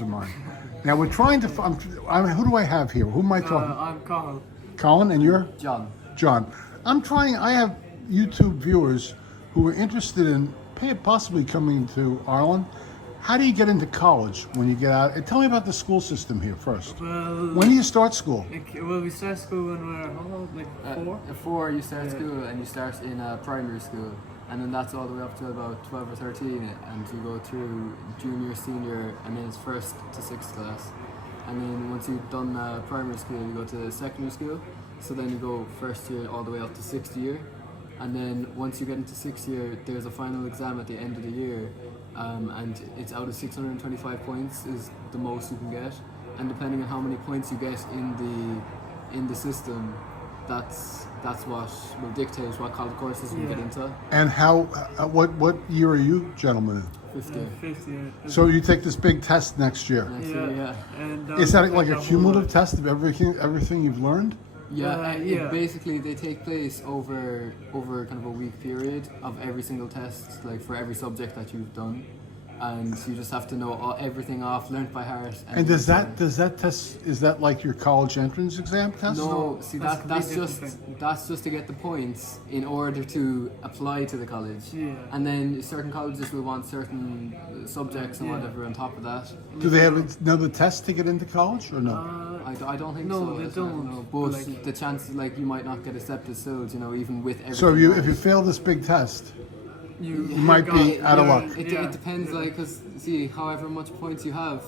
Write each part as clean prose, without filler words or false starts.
of mine. Now we're trying to. Who do I have here? Who am I talking? I'm Carl. Colin, and you're John. John. I'm trying. I have YouTube viewers who are interested in possibly coming to Ireland. How do you get into college when you get out? And tell me about the school system here first. Well, When do you start school? we start school when we're how old? Like 4. At 4 you start school and you start in primary school, and then that's all the way up to about 12 or 13, and you go through junior, senior, and then it's first to 6th class. And then once you've done primary school, you go to secondary school. So then you go first year all the way up to 6th year. And then once you get into 6th year, there's a final exam at the end of the year, and it's out of 625 points is the most you can get. And depending on how many points you get in the system, that's what will dictate what college courses you get into. And what year are you gentlemen in? 5th year. 5th year. So you take this big test next year. Next year, yeah. And, Is that like a cumulative test of everything you've learned? Yeah, yeah. Basically they take place over kind of a week period of every single test, like for every subject that you've done, and you just have to know everything off, learnt by heart. And does that test, is that like your college entrance exam test? No, see That's that's completely just to get the points in order to apply to the college. Yeah. And then certain colleges will want certain subjects and whatever on top of that. Do they have another test to get into college or no? I don't think No, so. they I don't. know. But Like- the chances, like, you might not get accepted still, even with everything. So if you else. fail this big test, you might be out of luck. It depends, like, because see, however much points you have,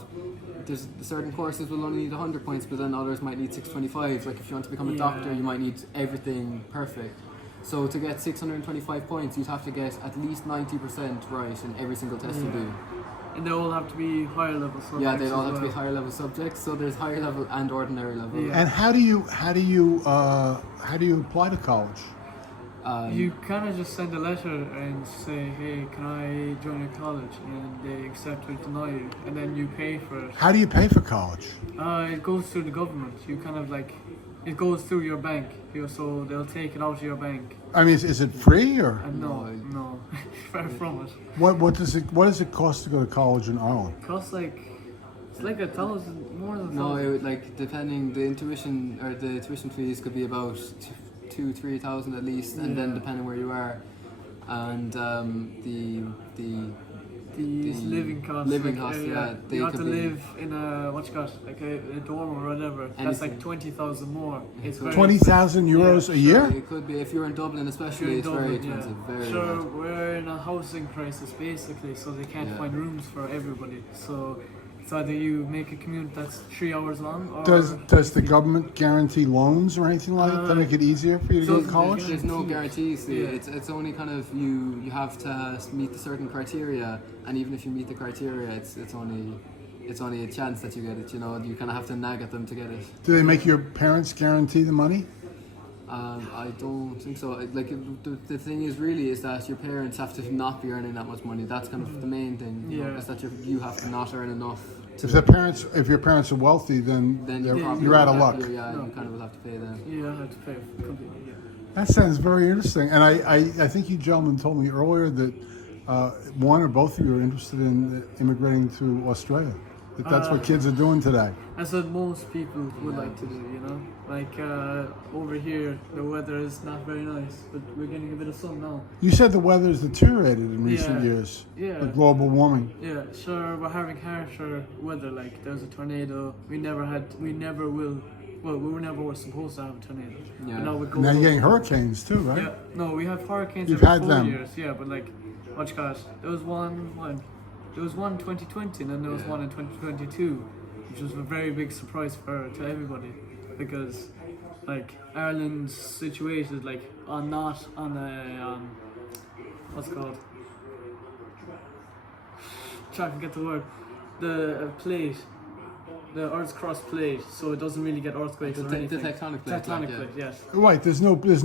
there's certain courses will only need 100 points, but then others might need 625. Like, if you want to become a doctor, you might need everything perfect. So to get 625 points, you'd have to get at least 90% right in every single test you do. And they all have to be higher level subjects. Yeah, they all as have to be well. higher level subjects. So there's higher level and ordinary level. Yeah. and how do you apply to college? You kind of just send a letter and say, hey, can I join a college? And they accept or deny you, and then you pay for it. How do you pay for college? It goes through the government. You kind of like, it goes through your bank. So they'll take it out of your bank. I mean, is it free or And no, far from it. what does it cost to go to college in Ireland? It costs like, it's like 1,000, more than No, 1,000. it would, like, depending, the tuition fees could be about 2,000-3,000 at least, and then Yeah. depending where you are, and These living costs. living like, costs, yeah, they you have could to be- live in a dorm or whatever. That's like Anything. 20,000 more. It's very 20,000 euros a year? It could be, if you're in Dublin especially, If you're it's in very Dublin, expensive, yeah. very Sure, expensive. we're in a housing crisis basically, so they can't Yeah. find rooms for everybody. So it's either you make a commute that's 3 hours long, or Does the government guarantee loans or anything like that to make it easier for you to go to college? There's no guarantees. See. Yeah. It's only kind of you have to meet certain criteria, and even if you meet the criteria, it's only a chance that you get it. You kind of have to nag at them to get it. Do they make your parents guarantee the money? I don't think so. Like, the thing is that your parents have to not be earning that much money. That's kind of the main thing. Yeah. Is that you have to not earn enough. If your parents are wealthy, then Then you're out of luck. Yeah, you kind of will have to pay them. you have to pay completely. Yeah. That sounds very interesting. And I think you gentlemen told me earlier that one or both of you are interested in immigrating to Australia. That that's what kids are doing today. That's what most people would like to do, Like over here, the weather is not very nice, but we're getting a bit of sun now. You said the weather's deteriorated in recent Yeah. years Yeah. with global warming. Yeah, sure, we're having harsher weather. Like there's a tornado. We never will. Well, we never were supposed to have a tornado. Yeah. But now we Now you're getting hurricanes too, right? Yeah, no, we have hurricanes You've every had 4 them. years. Yeah, but like, watch God, there was one in 2020, and then there was one in 2022, which was a very big surprise to everybody, because like Ireland's situated like not on a what's it called? Try to get the word. The plate. The Earth's crust plate, so it doesn't really get earthquakes or The anything. tectonic plate. Tectonic yeah. plate, yes. Right. There's no. There's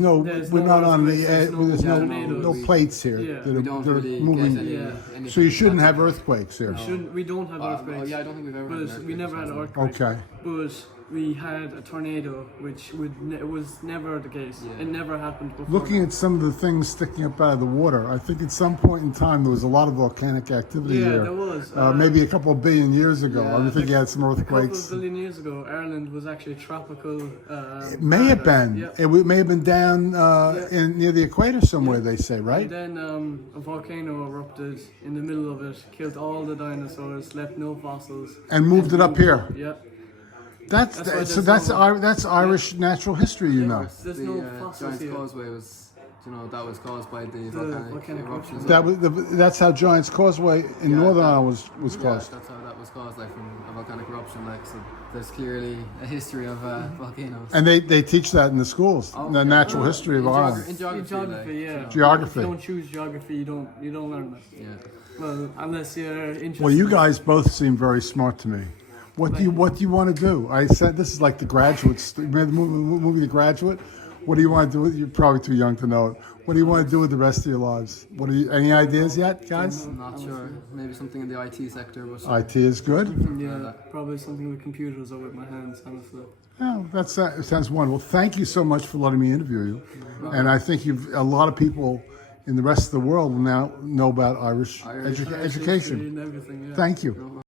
We're no not on the. earthquakes, There's no tornadoes. plates here Yeah. that We are, don't that are really moving. get any, Yeah. any So you shouldn't have earthquakes here. We don't have earthquakes. Yeah, I don't think we've ever had an But we earthquake never had an or earthquake. Okay. But we had a tornado, which was never the case. Yeah. It never happened before. Looking at some of the things sticking up out of the water, I think at some point in time there was a lot of volcanic activity Yeah, here. there was. Maybe a couple of billion years ago. Yeah. I think you had some a couple earthquakes. of billion years ago, Ireland was actually tropical. It may have been. Yeah. It may have been down near the equator somewhere. They say, right? And then a volcano erupted in the middle of it, killed all the dinosaurs, left no fossils, And moved it up here. Yeah, That's That's why so. there's That's Irish natural history, you know. there's the no fossils Giant's here. Causeway was, that was caused by the volcanic volcanic eruptions. That's how Giant's Causeway in Yeah, Northern that- Ireland was Yeah, caused. that's how that was caused, like from a volcanic eruption. Like, so there's clearly a history of volcanoes. And they teach that in the schools, Oh, the okay. natural history of In Ireland. In geography, Geography, like, yeah. Geography. If you don't choose geography, you don't learn that. Yeah. Well, unless you're interested. Well, you guys both seem very smart to me. What do you want to do? I said this is like The Graduate. Remember the movie The Graduate? What do you want to do? You're probably too young to know it. What do you want to do with the rest of your lives? Any ideas yet, guys? I'm not sure. Maybe something in the IT sector. But IT is good. Yeah, probably something with computers or with my hands, honestly. Oh, that sounds wonderful. Thank you so much for letting me interview you. And I think a lot of people in the rest of the world will now know about Irish Irish education. And everything, yeah. Thank you.